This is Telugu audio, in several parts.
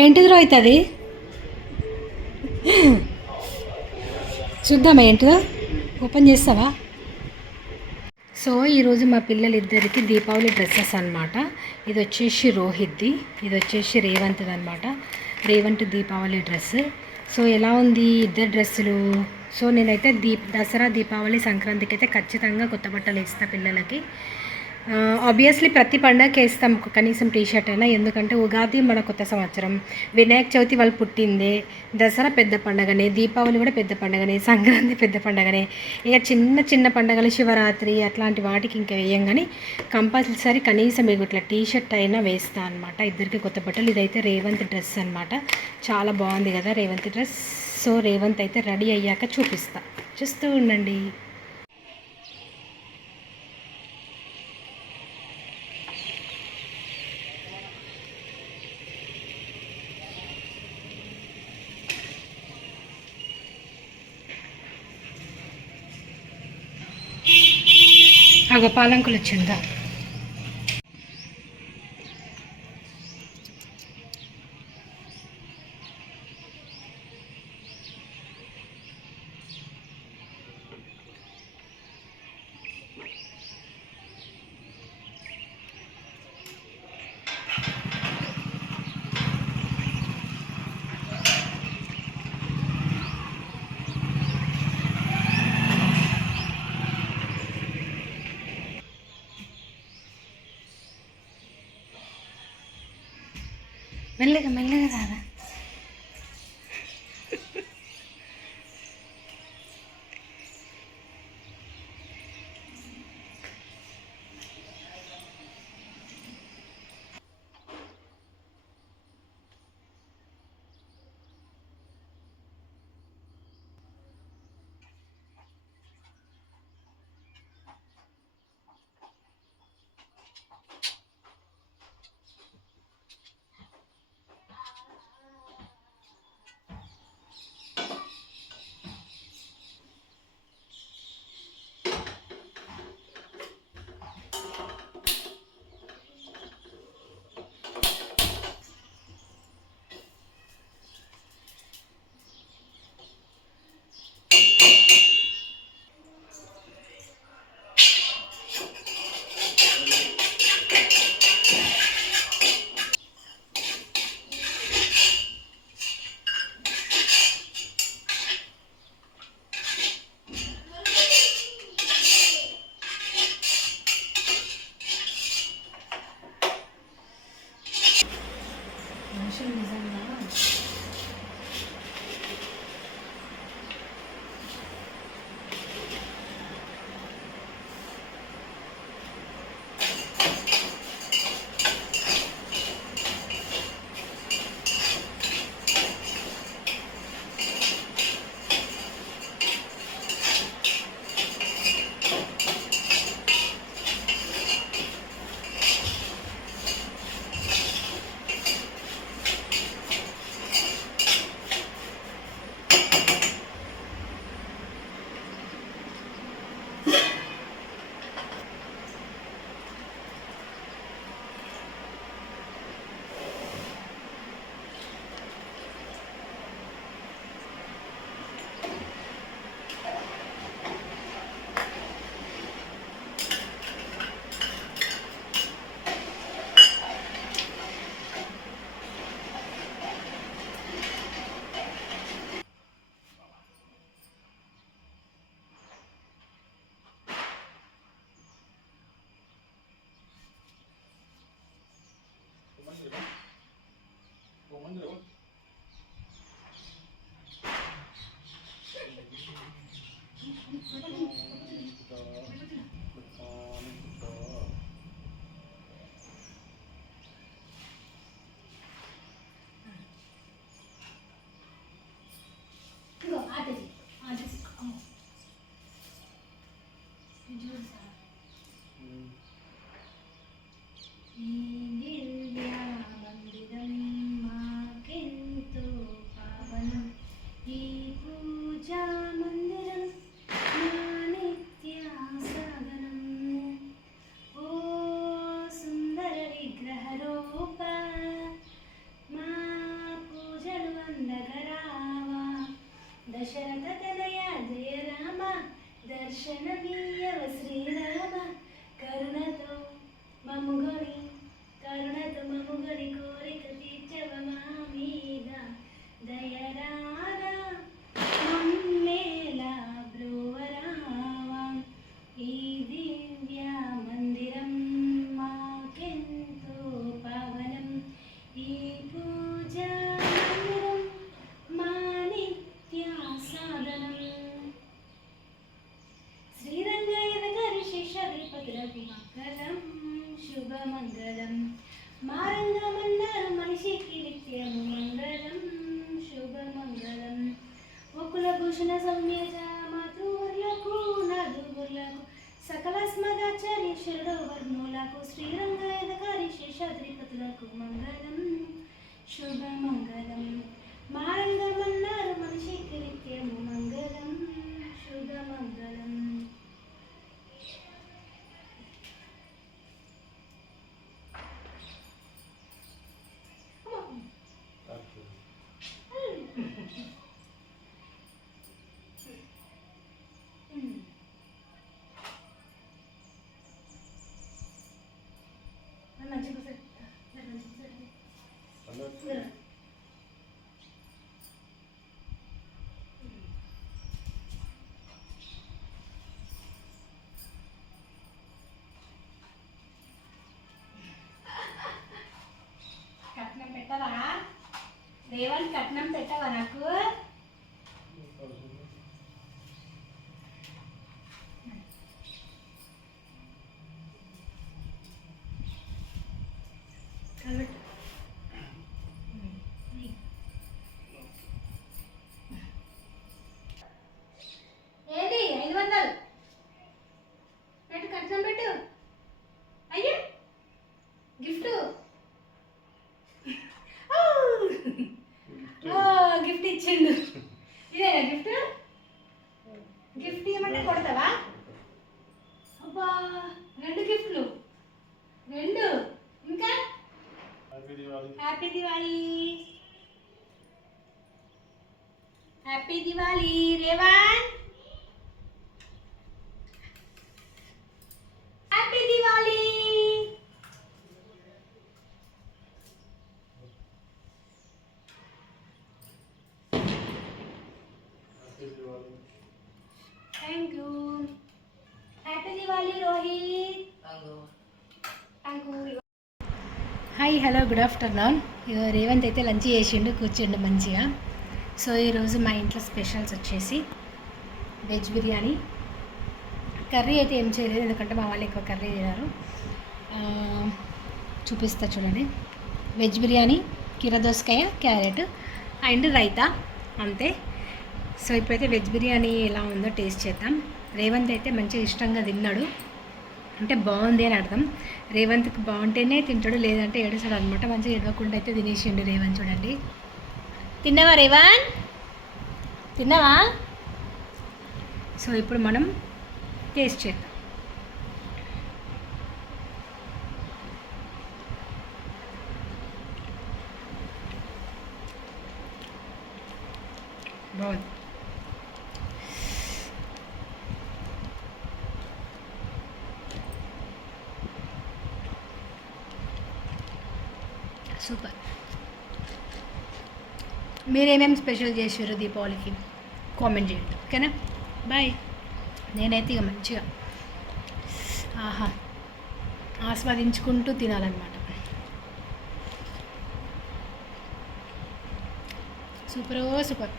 ఏంటిది రోహిత్ అది? చూద్దామా ఏంటిదో ఓపెన్ చేస్తావా? సో ఈరోజు మా పిల్లలిద్దరికి దీపావళి డ్రెస్సెస్ అనమాట ఇది వచ్చేసి రోహిత్ది ఇది వచ్చేసి రేవంత్ది అనమాట రేవంత్ దీపావళి డ్రెస్ సో ఎలా ఉంది ఇద్దరు డ్రెస్సులు? సో నేనైతే దీప్ దసరా దీపావళి సంక్రాంతికి అయితే ఖచ్చితంగా కొత్త బట్టలు వేస్తా పిల్లలకి. ఆబ్వియస్లీ ప్రతి పండగకి వేస్తాం కనీసం టీ షర్ట్ అయినా. ఎందుకంటే ఉగాది మన కొత్త సంవత్సరం. వినాయక చవితి వాళ్ళు పుట్టిందే. దసరా పెద్ద పండగనే. దీపావళి కూడా పెద్ద పండగనే. సంక్రాంతి పెద్ద పండగనే. ఇక చిన్న చిన్న పండగలు శివరాత్రి అట్లాంటి వాటికి ఇంకా వేయం కానీ కంపల్సరీ కనీసం ఇక ఇట్లా టీ షర్ట్ అయినా వేస్తా అనమాట ఇద్దరికి కొత్త బట్టలు. ఇదైతే రేవంత్ డ్రెస్ అనమాట చాలా బాగుంది కదా రేవంత్ డ్రెస్. సో రేవంత్ అయితే రెడీ అయ్యాక చూపిస్తా. చూస్తూ ఉండండి. అగో పాలంకులు వచ్చిందా மெல்லுக மெல்லுக தாதா 당신你이상 한. jaman రేవంత్ కట్నం పెట్టవా నాకు? Happy Diwali Revanth happy Diwali thank you happy Diwali Rohit thank you hi hello good afternoon ఇగో రేవంత్ అయితే లంచ్ చేసిండు కూర్చుండు మంచిగా. సో ఈరోజు మా ఇంట్లో స్పెషల్స్ వచ్చేసి వెజ్ బిర్యానీ. కర్రీ అయితే ఏం చేయలేదు ఎందుకంటే మా వాళ్ళు ఎక్కువ కర్రీ తినారు. చూపిస్తా చూడండి. వెజ్ బిర్యానీ కీరదోసకాయ క్యారెట్ అండ్ రైతా అంతే. సో ఇప్పుడైతే వెజ్ బిర్యానీ ఎలా ఉందో టేస్ట్ చేద్దాం. రేవంత్ అయితే మంచిగా ఇష్టంగా తిన్నాడు. అంటే బాగుంది అని అర్థం. రేవంత్కి బాగుంటేనే తింటాడు లేదంటే ఏడుస్తాడు అనమాట. మంచిగా ఎడవకుండా అయితే తినేసిండు రేవంత్ చూడండి. తిన్నావా రేవన్ తిన్నావా సో ఇప్పుడు మనం టేస్ట్ చేద్దాం బాగుంది సూపర్ మీరేమేమి స్పెషల్ చేసారు దీపావళికి? కామెంట్ చేయండి. ఓకేనా? బాయ్ నేనైతే ఇక మంచిగా ఆహా ఆస్వాదించుకుంటూ తినాలన్నమాట. సూపర్ సూపర్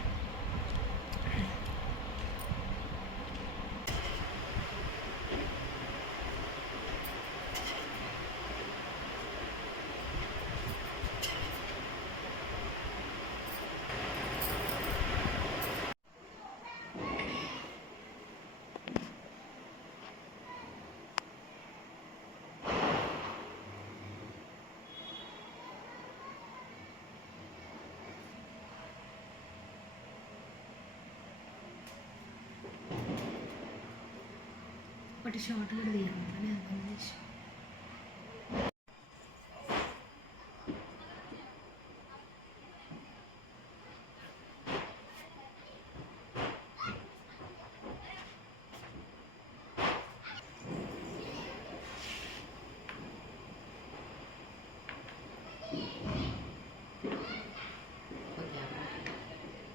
ఒకటి షార్ట్ కూడా తీయమని అనుకుని చేసి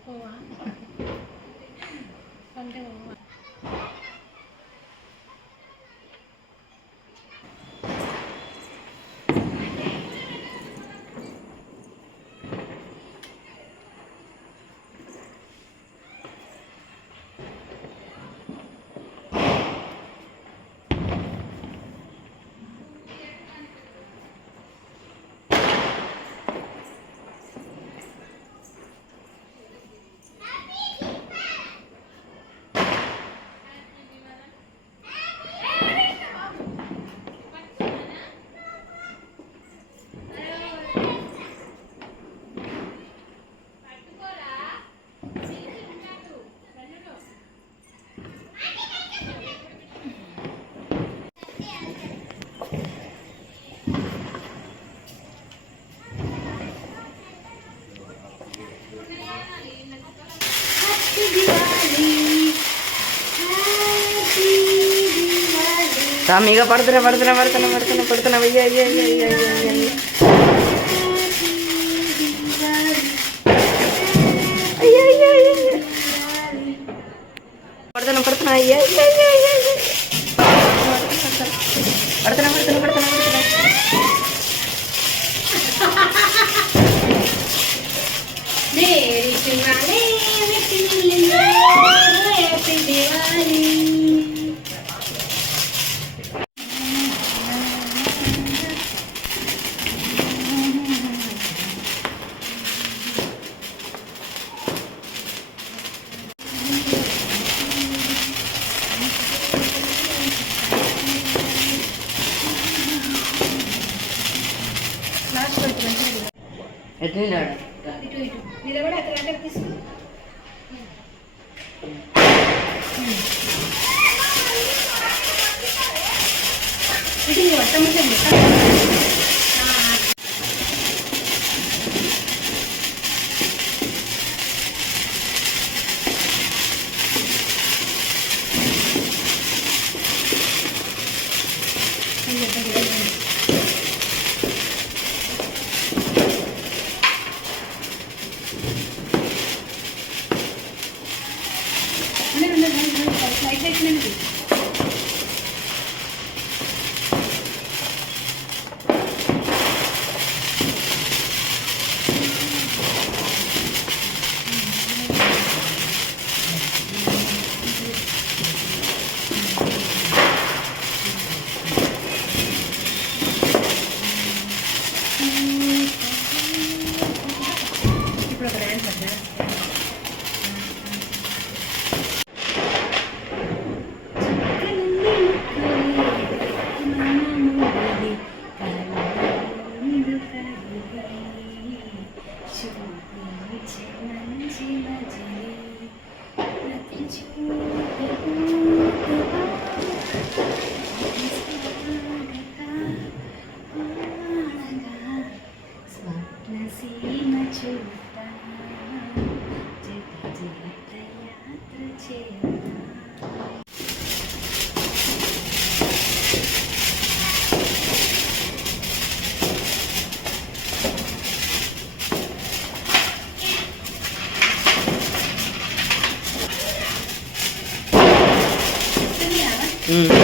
പോവാ പണ്ട് പോവാ சாமி இங்கே படுத்துறேன் படுத்துறேன் படுத்துறேன் படுத்துறேன் படுத்துறேன் ஐயா ஐயா ஐயா ஐயா ஐயா ఎటు నిలబడ ఇటు ఇటు. నిలబడి అక్కడ అంటే తీసుకో. ఇటు 지 금, 나는심하지 만, 그. Mm.